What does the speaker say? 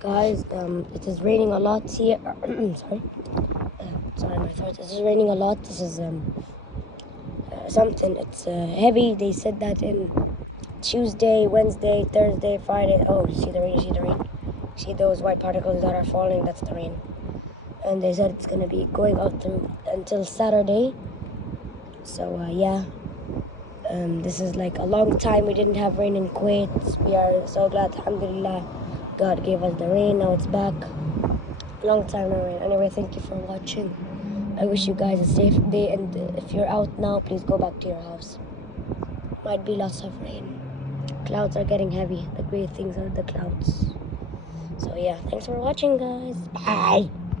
Guys, it is raining a lot here. Sorry, my throat. It is raining a lot. This is something. It's heavy. They said that in Tuesday, Wednesday, Thursday, Friday. Oh, you see the rain? You see the rain? See those white particles that are falling? That's the rain. And they said it's gonna be going out through until Saturday. So yeah. This is like a long time we didn't have rain in Kuwait. We are so glad, alhamdulillah, God gave us the rain. Now it's back. Long time no rain. Anyway, thank you for watching. I wish you guys a safe day, and if you're out now, please go back to your house. Might be lots of rain. Clouds are getting heavy. The gray things are the clouds. So yeah, thanks for watching, guys. Bye.